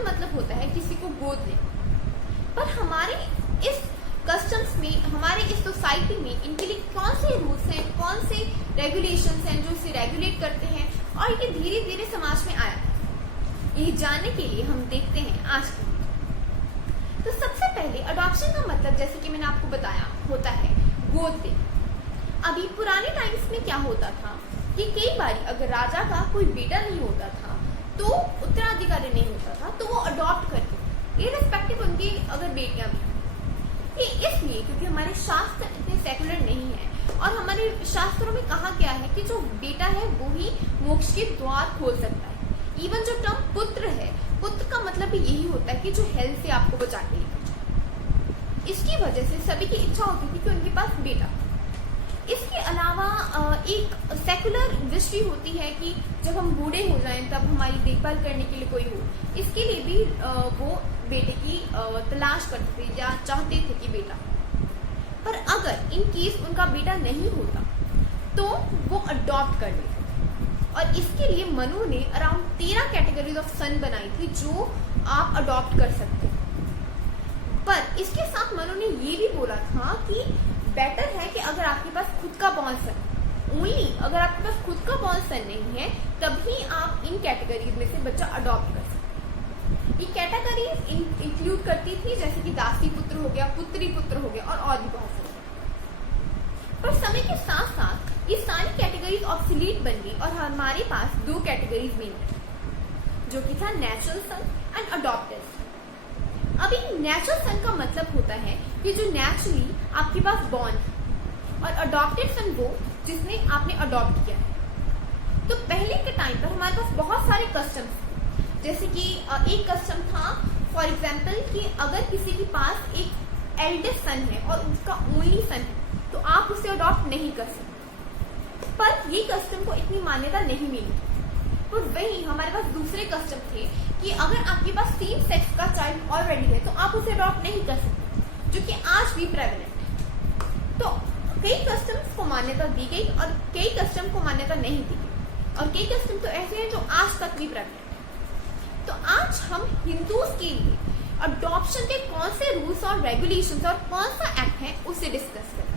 Normal मतलब होता है किसी को गोद ले, पर हमारे इस कस्टम्स में, हमारे इस सोसाइटी में इनके लिए कौन से रूल्स हैं, कौन से रेगुलेशंस हैं जो इसे रेगुलेट करते हैं, और ये धीरे धीरे समाज में आया है, ये जानने के लिए हम देखते हैं आज की। तो सबसे पहले अडॉप्शन का मतलब, जैसे कि मैंने आपको बताया, होता है गोद लेना। अभी पुराने टाइम्स में क्या होता था कि कई बार अगर राजा का कोई बेटा नहीं होता था, तो उत्तराधिकारी नहीं होता था, तो वो अडॉप्ट करते थे, इररिस्पेक्टिव उनकी अगर बेटियां भी। ये इसलिए क्योंकि हमारे शास्त्र इतने सेकुलर नहीं है, और हमारे शास्त्रों में कहा गया है कि जो बेटा है वो ही मोक्ष के द्वार खोल सकता है। इवन जो टर्म पुत्र है, पुत्र का मतलब भी यही होता है कि जो हेल से आपको बचा के लेकर जाए। इसकी वजह से सभी की इच्छा होती थी कि उनके पास बेटा। इसके अलावा एक सेकुलर विश भी होती है कि जब हम बूढ़े हो जाएं तब हमारी देखभाल करने के लिए कोई हो। इसके लिए भी वो बेटे की तलाश करते थे या चाहते थे कि बेटा। पर अगर इन केस उनका बेटा नहीं होता तो वो अडॉप्ट कर लेते। और इसके लिए मनु ने अराउंड 13 कैटेगरीज ऑफ सन बनाई थी जो आप अडॉप्ट कर सकते हैं। पर इसके साथ मनु ने ये भी बोला था कि बेटर है कि अगर आपके पास खुद का बॉर्न सन, ओनली अगर आपके पास खुद का बॉर्न सन नहीं है तभी आप इन कैटेगरीज में से बच्चा अडॉप्ट कर सकते हैं। ये कैटेगरीज इंक्लूड करती थी जैसे कि दासी पुत्र हो गया, पुत्री पुत्र हो गया, और भी बहुत सारे। पर समय के साथ साथ ये सारी कैटेगरीज ऑब्सोलीट बन गई और हमारे पास 2 कैटेगरीज में जो कि था नेचुरल सन एंड अडॉप्टेड सन। अभी नेचुरल सन का मतलब होता है कि जो नेचुरली आपके पास बॉर्न, और अडॉप्टेड सन वो जिसने आपने अडॉप्ट किया है। तो पहले के टाइम पर हमारे पास बहुत सारे कस्टम्स, जैसे कि एक कस्टम था फॉर एग्जाम्पल कि अगर किसी के पास एक एल्डेस्ट सन है और उसका ओनली सन है तो आप उसे अडॉप्ट नहीं कर सकते। पर ये कस्टम को इतनी मान्यता नहीं मिली। और वही हमारे पास दूसरे कस्टम थे कि अगर आपके पास सेम सेक्स का चाइल्ड ऑलरेडी है तो आप उसे अडॉप्ट नहीं कर सकते, जो कि आज भी प्रेवलेंट है। तो कई कस्टम्स को मान्यता दी गई और कई कस्टम को मान्यता नहीं दी गई, और कई कस्टम तो ऐसे हैं जो आज तक भी प्रेवलेंट है। तो आज हम हिंदूज के लिए अडॉप्शन के कौन से रूल्स और रेगुलेशंस और कौन सा एक्ट है उसे डिस्कस करें।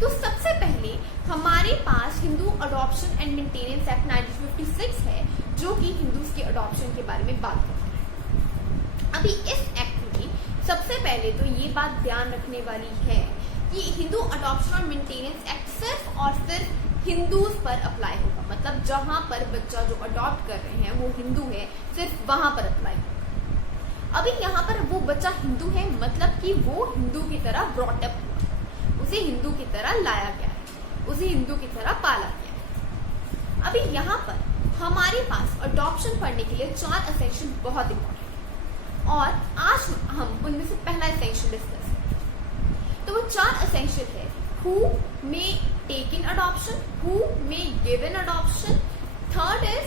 तो सबसे पहले हमारे पास Hindu adoption and maintenance act 1956 है, जो कि हिंदूज के अडॉप्शन के बारे में बात करता है। अभी इस एक्ट में सबसे पहले तो ये बात ध्यान रखने वाली है कि हिंदू अडॉप्शन और मेंटेनेंस एक्ट सिर्फ और सिर्फ हिंदूज पर अप्लाई होगा। मतलब जहां पर बच्चा जो अडॉप्ट कर रहे हैं वो हिंदू है, सिर्फ वहां पर अप्लाई होगा। अभी यहाँ पर वो बच्चा हिंदू है मतलब कि वो हिंदू की तरह ब्रॉटअप हुआ, उसे हिंदू की तरह लाया गया है, उसे हिंदू की तरह पाला गया है। अभी यहाँ पर हमारे पास अडॉप्शन पढ़ने के लिए 4 एसेंशियल बहुत इंपॉर्टेंट है, और आज हम उनमें से पहला एसेंशियल डिस्कस करें। तो वो 4 एसेंशियल है: who may take in adoption, who may give in adoption, third is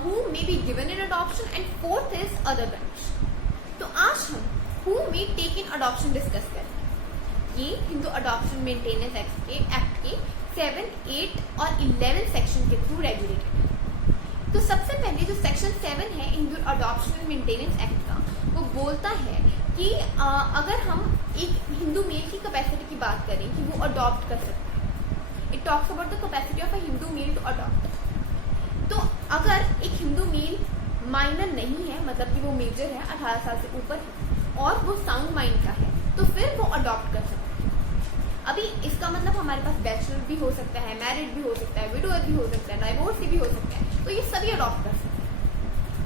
who may be given in adoption, and fourth is other condition। तो आज हम who may take in adoption discuss करेंगे। ये Hindu adoption maintenance act के 7, 8 और 11 section के through regulated है। तो सबसे पहले जो सेक्शन 7 है हिंदू अडॉप्शन मेंटेनेंस एक्ट का, वो बोलता है कि अगर हम एक हिंदू मेल की कैपेसिटी की बात करें कि वो अडॉप्ट कर सकता है, it talks about the capacity of a Hindu male to adopt. तो अगर एक हिंदू मेल माइनर नहीं है, मतलब कि वो मेजर है, 18 साल से ऊपर है और वो साउंड माइंड का है, तो फिर वो अडॉप्ट कर सकता है। अभी इसका मतलब हमारे पास बैचलर भी हो सकता है, मैरिड भी हो सकता है, विडोअर भी हो सकता है, डाइवोर्सी भी हो सकता है, तो ये सभी अडॉप्ट कर सकते हैं।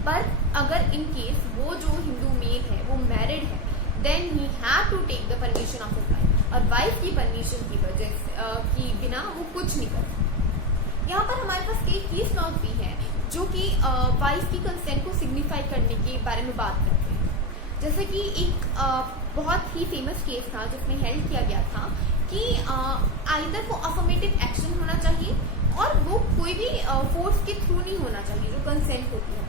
पर अगर इन केस वो जो हिंदू मेल है वो मैरिड है, then he have to take the permission of his wife, और वाइफ की परमिशन की वजह की बिना वो कुछ नहीं कर सकता। यहाँ पर हमारे पास कई केस लॉज भी हैं जो कि वाइफ की कंसेंट को सिग्निफाई करने के बारे में बात करते हैं। जैसे कि एक बहुत ही फेमस केस था जिसमें हेल्ड किया गया था कि आइदर वो अफर्मेटिव एक्शन होना चाहिए और वो कोई भी फोर्स के थ्रू नहीं होना चाहिए, जो कंसेंट होती है।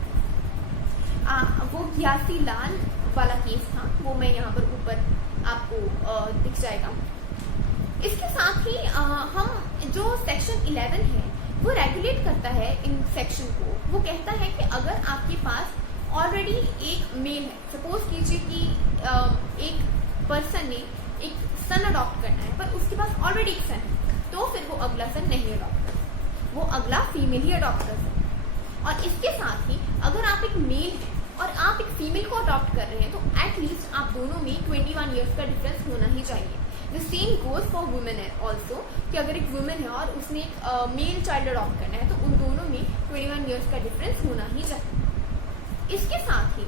वो घियासी लाल वाला केस था, वो मैं यहाँ पर ऊपर आपको दिख जाएगा। इसके साथ ही हम जो सेक्शन 11 है वो रेगुलेट करता है इन सेक्शन को। वो कहता है कि अगर आपके पास ऑलरेडी एक मेल है, सपोज कीजिए कि एक पर्सन ने एक सन अडॉप्ट करना है पर उसके पास ऑलरेडी एक सन है, तो फिर वो अगला सन नहीं अडॉप्ट कर सकता, वो अगला फीमेल ही अडॉप्ट कर सकता है। और इसके साथ ही अगर आप एक मेल हैं और आप एक फीमेल को अडॉप्ट कर रहे हैं तो एटलीस्ट आप दोनों में 21 ईयर्स का डिफरेंस होना ही चाहिए। The same goes for women है ऑल्सो, कि अगर एक वुमेन है और उसने एक मेल चाइल्ड अडॉप्ट करना है तो उन दोनों में 21 ईयर्स का डिफरेंस होना ही चाहिए। इसके साथ ही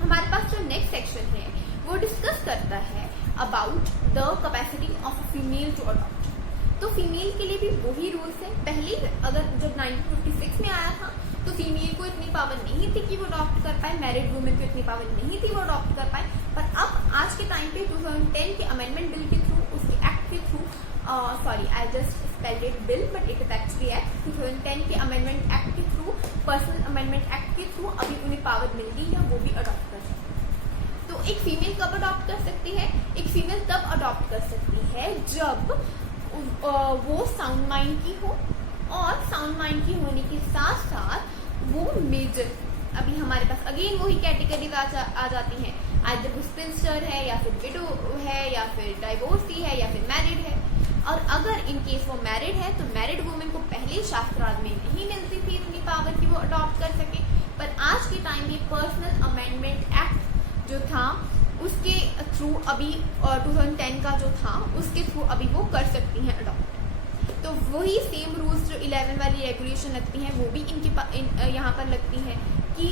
हमारे पास जो नेक्स्ट सेक्शन है वो डिस्कस करता है about the capacity of a female to adopt. तो फीमेल के लिए भी वही रूल्स है। पहले अगर जब 1956 में आया था तो फीमेल को इतनी पावर नहीं थी कि वो अडॉप्ट कर पाए, मैरिड वुमेन को इतनी पावर नहीं थी वो अडॉप्ट कर पाए, पर अब आज के टाइम पे 2010 के अमेंडमेंट बिल के थ्रू, उसके एक्ट के through, sorry I just spelled it bill but it is actually act, 2010 के अमेंडमेंट एक्ट के थ्रू, पर्सनल अमेंडमेंट एक्ट के थ्रू अभी उन्हें पावर मिल गई है, वो भी अडॉप्ट कर सकते हैं। तो एक फीमेल कब अडॉप्ट कर सकती है? एक फीमेल तब अडॉप्ट कर सकती है जब वो साउंड माइंड की हो, और साउंड माइंड की होने के साथ साथ वो मेजर, अभी हमारे पास अगेन वही कैटेगरीज आ जाती हैं, आइदर वो स्पिंस्टर है या फिर विडो है या फिर डाइवोर्सी है या फिर मैरिड है। और अगर इन केस वो मैरिड है तो मैरिड वुमेन को पहले शास्त्रार्थ में नहीं मिलती थी इतनी पावर कि वो अडॉप्ट कर सके, पर आज के टाइम में पर्सनल अमेंडमेंट एक्ट जो था उसके थ्रू अभी 2010 का जो था उसके थ्रू अभी वो कर सकती हैं अडॉप्ट। तो वही सेम रूल्स जो 11 वाली रेगुलेशन लगती हैं वो भी इनके यहाँ पर लगती हैं कि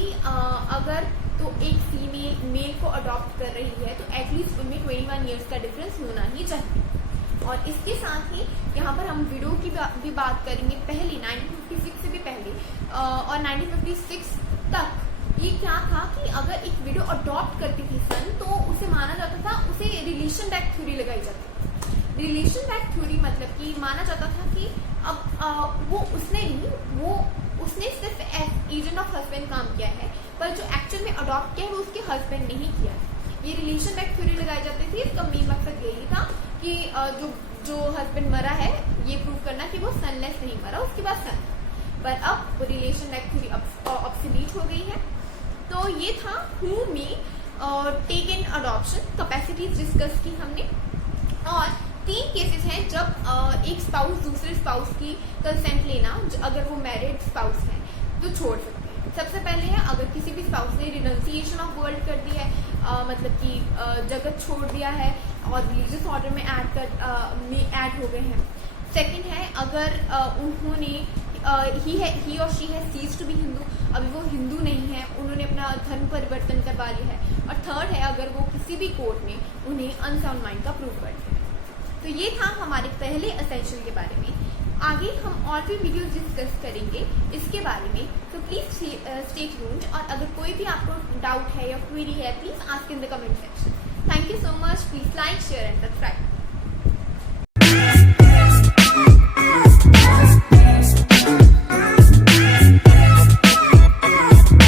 अगर तो एक फीमेल मेल को अडॉप्ट कर रही है तो एटलीस्ट उनमें 21 ईयर्स का डिफरेंस होना ही चाहिए। और इसके साथ ही यहाँ पर हम विडो की भी बात करेंगे। पहले 1956 से भी पहले और 1956 तक ये क्या था कि अगर एक विडो अडॉप्ट करती थी सन तो उसे माना जाता था, उसे रिलेशन बैक थ्योरी लगाई जाती थी। रिलेशन बैक थ्योरी मतलब कि माना जाता था कि अब वो उसने नहीं, वो उसने सिर्फ एज एजेंट ऑफ हस्बैंड काम किया है, पर जो एक्चुअल में अडॉप्ट किया है वो उसके हस्बैंड ने ही किया है। ये रिलेशन बैक थ्योरी लगाई जाती थी। इसका मेन मकसद यही था कि जो हस्बैंड मरा है ये प्रूव करना कि वो सनलेस नहीं मरा, उसके बाद सन। पर अब रिलेशन बैक थ्योरी ऑब्सोलीट हो गई है। तो ये था who may take in adoption, capacities discuss की हमने। और 3 केसेस हैं जब एक स्पाउस दूसरे स्पाउस की कंसेंट लेना, अगर वो मैरिड स्पाउस है तो छोड़ सकते हैं। सबसे पहले है अगर किसी भी स्पाउस ने रिनंसिएशन ऑफ वर्ल्ड कर दिया है, मतलब कि जगत छोड़ दिया है और रिलीजियस ऑर्डर में ऐड हो गए हैं। सेकंड है अगर उन्होंने ही और शी है सीज टू बी हिंदू, अभी वो हिंदू नहीं है, उन्होंने अपना धर्म परिवर्तन करवा लिया है। और थर्ड है अगर वो किसी भी कोर्ट में उन्हें अनसाउंड माइंड का प्रूव करते हैं। तो ये था हमारे पहले एसेंशियल के बारे में। आगे हम और भी वीडियो डिस्कस करेंगे इसके बारे में, तो प्लीज स्टे ट्यून्ड। और अगर कोई भी आपको डाउट है या क्वेरी है please ask in the comment section. Thank you so much. Please like, share and subscribe.